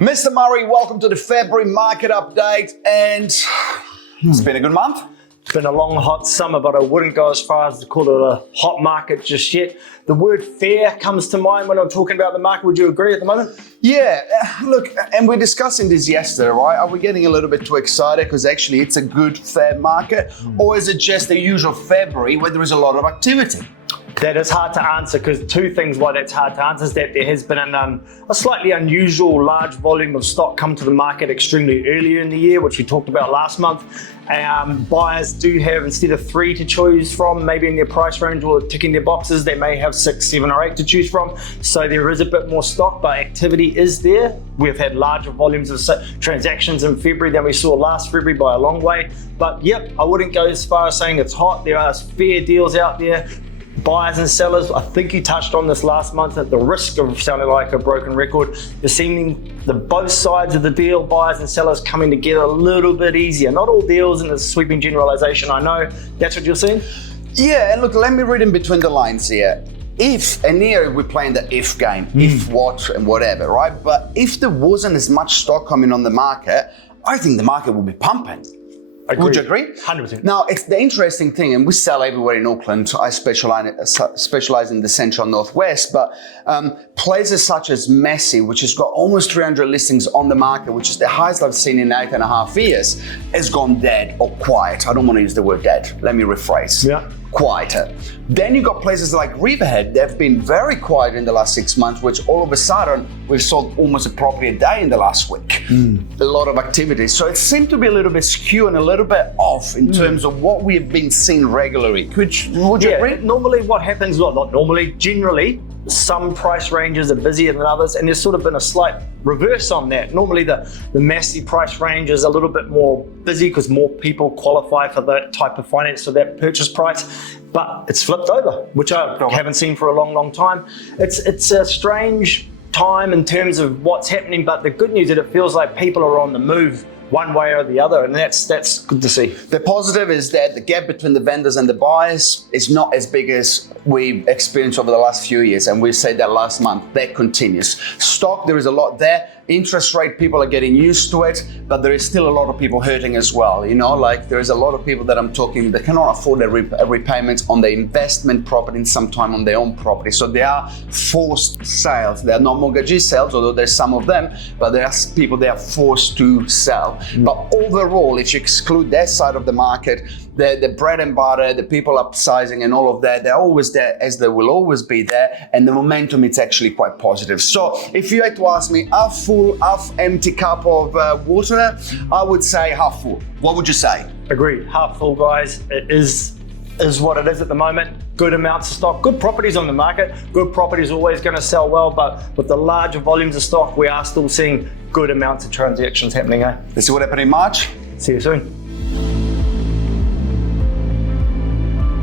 Mr. Murray, welcome to the February market update, and it's been a good month. It's been a long, hot summer, but I wouldn't go as far as to call it a hot market just yet. The word fair comes to mind when I'm talking about the market. Would you agree at the moment? Yeah, look, and we're discussing this yesterday, right? Are we getting a little bit too excited because actually it's a good, fair market? Or is it just the usual February where there is a lot of activity? That is hard to answer, because two things why that's hard to answer is that there has been a slightly unusual large volume of stock come to the market extremely earlier in the year, which we talked about last month. Buyers do have, instead of 3 to choose from, maybe in their price range or ticking their boxes, they may have 6, 7 or 8 to choose from. So there is a bit more stock, but activity is there. We've had larger volumes of transactions in February than we saw last February by a long way. But yep, I wouldn't go as far as saying it's hot. There are fair deals out there. Buyers and sellers, I think you touched on this last month, at the risk of sounding like a broken record, you're seeing both sides of the deal, buyers and sellers, coming together a little bit easier. Not all deals in a sweeping generalization, I know. That's what you're seeing? Yeah, and look, let me read in between the lines here. If, and here we're playing the if game, if what and whatever, right? But if there wasn't as much stock coming on the market, I think the market would be pumping. Agreed. Would you agree? 100%. Now, it's the interesting thing, and we sell everywhere in Auckland. I specialize in the central northwest, but places such as Messi, which has got almost 300 listings on the market, which is the highest I've seen in 8.5 years, has gone dead or quiet. I don't want to use the word dead. Let me rephrase. Yeah. Quieter. Then you got places like Riverhead. They've been very quiet in the last 6 months, which all of a sudden we've sold almost a property a day in the last week. A lot of activity. So it seemed to be a little bit skew and a little bit off in terms of what we've been seeing regularly. Would you agree? Normally what happens, not normally, generally, some price ranges are busier than others, and there's sort of been a slight reverse on that. Normally the massy price range is a little bit more busy because more people qualify for that type of finance for that purchase price, but it's flipped over, which I haven't seen for a long, long time. It's a strange time in terms of what's happening, but the good news is that it feels like people are on the move one way or the other, and that's good to see. The positive is that the gap between the vendors and the buyers is not as big as we experienced over the last few years, and we said that last month. That continues. Stock, there is a lot there. Interest rate, people are getting used to it, but there is still a lot of people hurting as well. You know, like there is a lot of people that I'm talking that cannot afford their repayments on their investment property and sometime on their own property. So they are forced sales. They are not mortgagee sales, although there's some of them, but there are people that are forced to sell. But overall, if you exclude that side of the market, the bread and butter, the people upsizing and all of that, they're always there, as they will always be there, and the momentum is actually quite positive. So if you had to ask me, half full, half empty cup of water, I would say half full. What would you say? Agreed, half full, guys. It is what it is at the moment. Good amounts of stock, good properties on the market. Good properties always going to sell well, but with the larger volumes of stock, we are still seeing good amounts of transactions happening. Let's see what happened in March. See you soon.